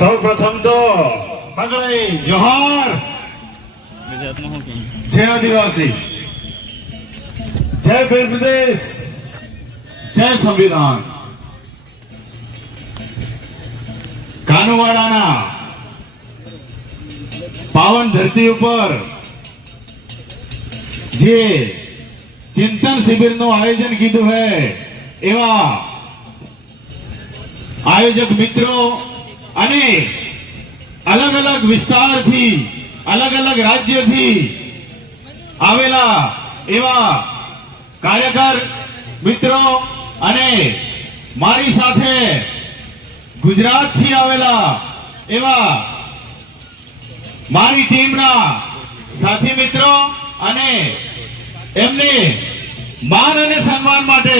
સૌ પ્રથમ તો હગળે જોહાર, જય આદિવાસી, જય ભીલ પ્રદેશ, જય સંવિધાન. કાનુવાડાના પાવન ધરતી ઉપર જે ચિંતન શિબિરનું આયોજન કીધું है એવા આયોજક મિત્રો અને અલગ અલગ વિસ્તારથી અલગ અલગ રાજ્યથી આવેલા એવા કાર્યકર મિત્રો અને મારી સાથે ગુજરાતથી આવેલા એવા મારી ટીમના સાથી મિત્રો અને એમને માન અને સન્માન માટે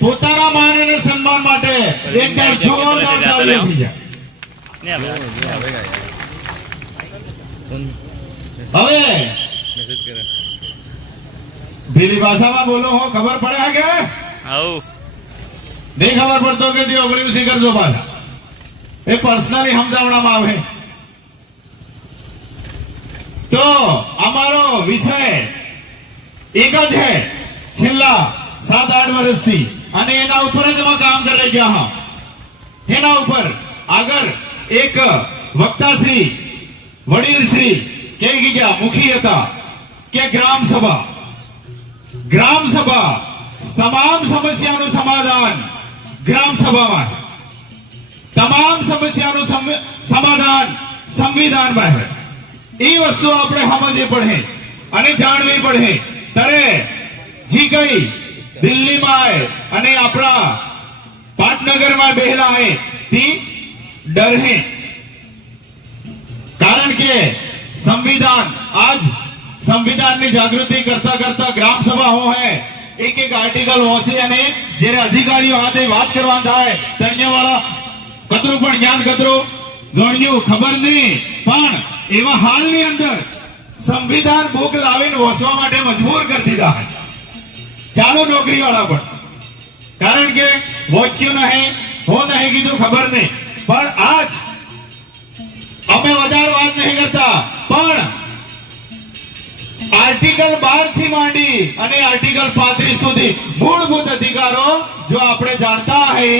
પોતાના માન અને સન્માન માટે એકદમ જોરદાર તાળીઓ થઈ જાય. હવે ભીલી ભાષામાં બોલો હો, ખબર પડે કે નહીં ખબર પડતો કે તે ઓગળી ઉસી કરજો પાછા એ પર્સનલી સમજાવવામાં આવે. તો અમારો વિષય એક જ છે છેલ્લા 7-8 વર્ષથી અને એના ઉપર જ અમે કામ કરી ગયા હા. એના ઉપર આગળ એક વક્તાશ્રી વડીલશ્રી કે ગયા મુખી હતા કે ગ્રામ સભા તમામ સમસ્યાનું સમાધાન ગ્રામ સભામાં, તમામ સમસ્યાનું સમાધાન સંવિધાનમાં છે. એ વસ્તુ આપણે સમજવી પડે અને જાણવી પડે. ત્યારે જી કઈ દિલ્હીમાં અને આપણા પાટનગરમાં બેહેલા હે તે ડર હે, કારણ કે સંવિધાન आज संविधान की जागृति करता करता ग्राम सभा हो है एक एक आर्टिकल होશે અને જ્યારે અધિકારીઓ હાથે વાત કરવા થાય તણ્યવાળા કતરું પણ જ્ઞાન કતરું જોણ્યું ખબર નહીં, પણ એવા હાલની અંદર સંવિધાન બુક લાવીને વાંચવા માટે મજબૂર કરી દીધા है ચાલો નોકરી વાળા પણ, કારણ કે વાંચ્યું નહીં હો નહીં કીધું ખબર નહીં. પણ આજ અમે વધારે વાત નહીં કરતા, પણ આર્ટિકલ 12 થી માંડી અને આર્ટિકલ 35 સુધી મૂળભૂત અધિકારો જો આપણે જાણતા હૈ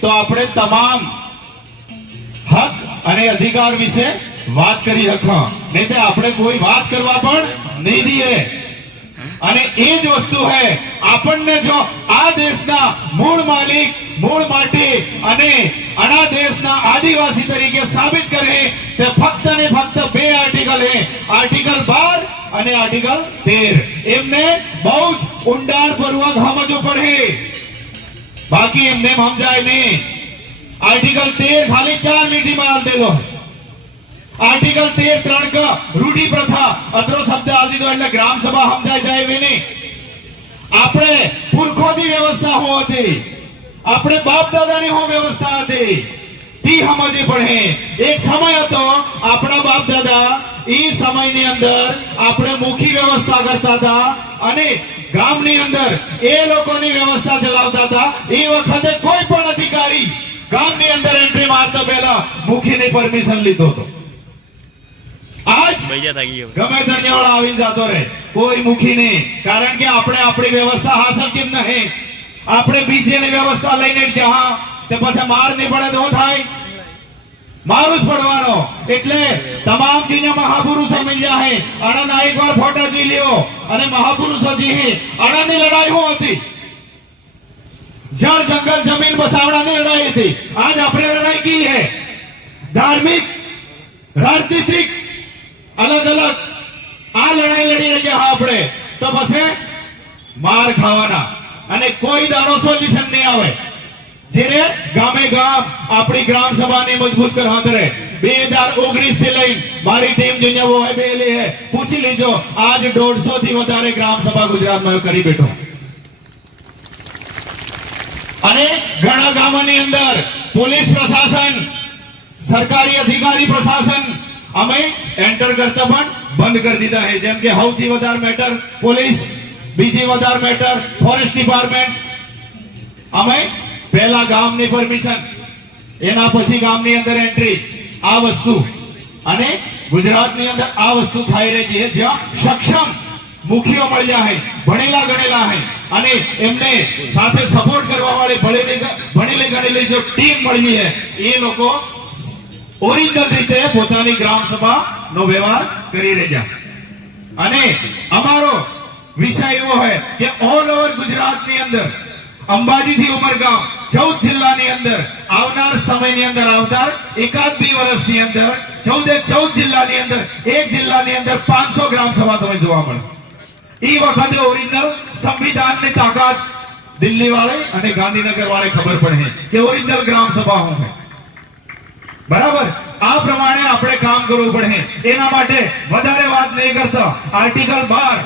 તો આપણે તમામ હક અને અધિકાર વિશે વાત કરી શકીએ, નહીં તો આપણે કોઈ વાત કરવા પણ નહીં દઈએ. અને એ જ વસ્તુ હે આપણને જો આ દેશના મૂળ માલિક મૂળ માટી અને આના દેશના આદિવાસી તરીકે સાબિત કરે તે ફક્ત ને ફક્ત 2 આર્ટિકલ હે, આર્ટિકલ 12 અને આર્ટિકલ 13. એમને બહુ જ ઊંડાણપૂર્વક સમજવું પડે, બાકી એમને સમજાય નહીં. આર્ટિકલ 13 ખાલી 4 લીટીમાં આલ દેલો. આર્ટિકલ 13 3 का रूढ़ी प्रथा अतरो शब्द आल दीधो એટલે ગ્રામ સભા સમજાય જાય એવી નહીં. આપણે પુરખોની વ્યવસ્થા હો હતી, આપણે બાપ દાદાની હો વ્યવસ્થા હતી તી સમજવી પડે. એક સમય હતો આપણા બાપ દાદા એ સમયની અંદર આપણે મુખી વ્યવસ્થા કરતા હતા અને ગામની અંદર એ લોકોની વ્યવસ્થા ચલાવતા હતા. એ વખતે કોઈ પણ અધિકારી ગામની અંદર એન્ટ્રી મારતા પહેલા મુખીની પરમિશન લીધો હતો. આજ ગમે ધણિયાવાળા આવી જતો રહે, કોઈ મુખી નહીં, કારણ કે આપણે આપણી વ્યવસ્થા હાંસલ જ નહીં. આપણે બીજીની વ્યવસ્થા લઈને જ્યાં તે પછી માર નહીં પડે તો થાય, મારું જ પડવાનો. એટલે તમામ જે મહાપુરુષો મળ્યા હે આણંદ એક વાર ફોટા જોઈ લ્યો અને મહાપુરુષો જી આણંદની લડાઈ શું હતી, જળ જંગલ જમીન બસાવડાની લડાઈ હતી. આજ આપણે લડાઈ કી હે ધાર્મિક રાજનીતિક अलग अलग आ लड़ाई लड़ी રહ્યા આપણે તો પછી માર ખાવાના અને કોઈ દાડો સોલ્યુશન નહીં આવે. જેને ગામે ગામ આપણી ગ્રામ સભાને મજબૂત કરવા કરે 2019 થી લઈને મારી ટીમ દુનિયા વો હે બેલી હે પૂછી લીજો, આજ 150 થી વધારે ગ્રામ સભા ગુજરાતમાં કરી બેઠો. અને ઘણા ગામોની અંદર પોલીસ પ્રશાસન સરકારી અધિકારી પ્રશાસન અમે એન્ટર કરતા પણ બંધ કરી દીધા है. જેમ કે સૌથી વધારે મેટર પોલીસ, બીજી વધારે મેટર ફોરેસ્ટ ડિપાર્ટમેન્ટ. અમે પહેલા ગામની પરમિશન, એના પછી ગામની અંદર એન્ટ્રી, આ વસ્તુ અને ગુજરાતની અંદર આ વસ્તુ થઈ રહી છે જ્યાં સક્ષમ મુખીઓ મળ્યા હે, ભણેલા ગણેલા હે અને એમને સાથે સપોર્ટ કરવા વાળી ભણેલી ગણેલી જો ટીમ મળી છે એ લોકો ઓરિજિનલ રીતે પોતાની ગ્રામ સભા નો વ્યવહાર કરી રહ્યા. અને અમારો વિષય એવો હોય કે ઓલ ઓવર ગુજરાતની અંદર અંબાજી થી ઉમરગામ 14 જિલ્લાની અંદર આવનાર સમયની અંદર આવનાર એકાદ બે વર્ષની અંદર 14 જિલ્લાની અંદર એક જિલ્લાની અંદર 500 ગ્રામ સભા તમે જોવા મળે. એ વખતે ઓરિજિનલ સંવિધાનની તાકાત દિલ્હી વાળે અને ગાંધીનગર વાળે ખબર પડે કે ઓરિજિનલ ગ્રામ સભા હું હે. બરાબર, આ પ્રમાણે આપણે કામ કરવું પડે. એના માટે વધારે વાત નહીં કરતા આર્ટિકલ 12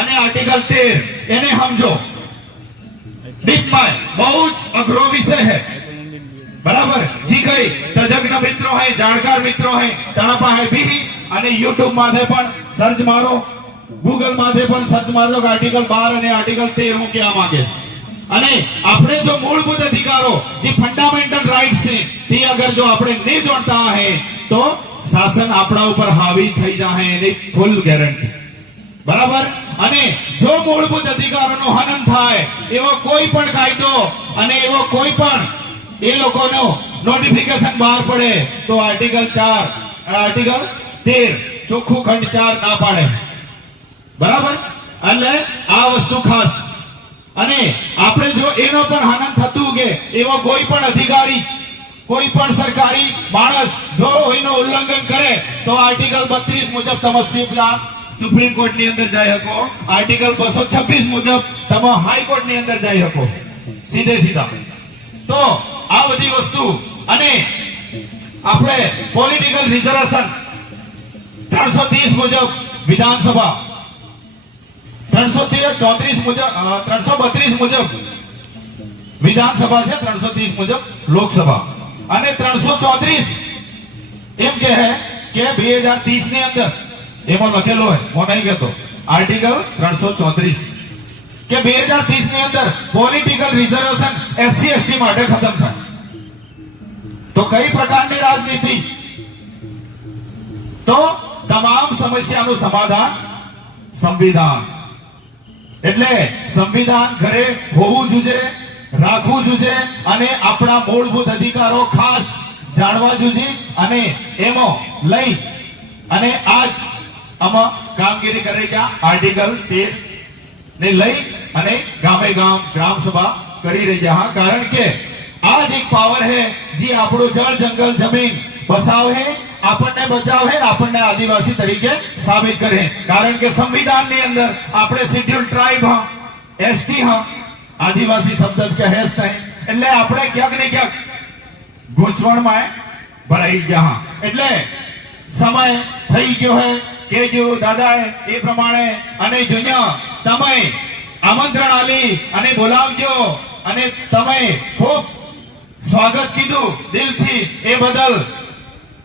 અને આર્ટિકલ 13 એને સમજો ડીપમાં. બહુ જ અઘરો વિષય है. બરાબર, જી કઈ તજજ્ઞ મિત્રો હે, જાણકાર મિત્રો હે, તેના પાસે બી અને યુટ્યુબ માથે પણ સર્ચ મારો, ગૂગલ માથે પણ સર્ચ મારજો કે આર્ટિકલ 12 અને આર્ટિકલ 13 હું કહેવા માંગે. અને આપણે જો મૂળભૂત અધિકારો જે ફંડામેન્ટલ રાઇટ્સ છે તે અગર જો આપણે નહીં જોડતા હે તો શાસન આપણા ઉપર હાવી થઈ જાય એની ફૂલ ગેરંટી. બરાબર, અને જો મૂળભૂત અધિકારોનો હનન થાય એવો કોઈ પણ કાયદો અને એવો કોઈ પણ એ લોકોનો નોટિફિકેશન બહાર પડે તો આર્ટિકલ 4 આર્ટિકલ 13 ચોખ્ખું ખંડ 4 ના પાડે. બરાબર, એટલે આ વસ્તુ ખાસ. અને આપણે જો એનો પણ હનન થતું કે એવો કોઈ પણ અધિકારી કોઈ પણ સરકારી માણસ જો એનું ઉલ્લંઘન કરે તો આર્ટિકલ 32 મુજબ તમે સુપ્રીમ કોર્ટ ની અંદર જઈ શકો, આર્ટિકલ 226 મુજબ તમે હાઈકોર્ટ ની અંદર જઈ શકો સીધા. તો આ બધી વસ્તુ અને આપણે પોલિટિકલ રિઝર્વેશન 330 મુજબ વિધાનસભા, 332 મુજબ વિધાનસભા છે, 330 મુજબ લોકસભા અને 334 એમ કે 2030 ની અંદર એમાં લખેલો હોય હું નહીં કહેતો આર્ટિકલ 334 કે 2030 ની અંદર પોલિટિકલ રિઝર્વેશન SC ST માટે ખતમ થાય. તો કઈ પ્રકારની રાજનીતિ? તો તમામ સમસ્યાનું સમાધાન સંવિધાન. એટલે સંવિધાન ઘરે હોવું જોઈએ, રાખવું જોઈએ અને આપણા મૂળભૂત અધિકારો ખાસ જાણવા જોઈએ અને એમાં લઈ અને આજ આમાં કામગીરી કરે ત્યાં આર્ટિકલ 13 ને લઈ અને ગામે ગામ ગ્રામ સભા કરી રહ્યા. કારણ કે આ જ એક પાવર है જે આપણો જળ જંગલ જમીન બચાવે, આપણને બચાવે, આપણને આદિવાસી તરીકે સાબિત કરે. કારણ કે સંવિધાનની અંદર આપણે શેડ્યુલ ટ્રાઇબ હા, ST હા, આદિવાસી શબ્દ કે હેસ નહીં. એટલે આપણે ક્યાંક ને ક્યાંક ગૂંચવણમાં ભરાઈ ગયા. એટલે સમય થઈ ગયો હે કે જો દાદાએ એ પ્રમાણે અને જુનિયા તમે આમંત્રણ આલી અને બોલાવજો અને તમે ખૂબ સ્વાગત કીધું દિલથી. એ બદલ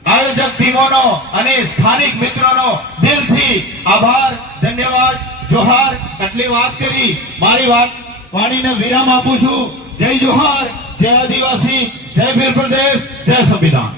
આયોજક ટીમોનો અને સ્થાનિક મિત્રોનો દિલથી આભાર, ધન્યવાદ, જોહાર. આટલી વાત કરી મારી વાણીને વિરામ આપું છું. જય જોહાર, જય આદિવાસી, જય ભીલ પ્રદેશ, જય સંવિધાન.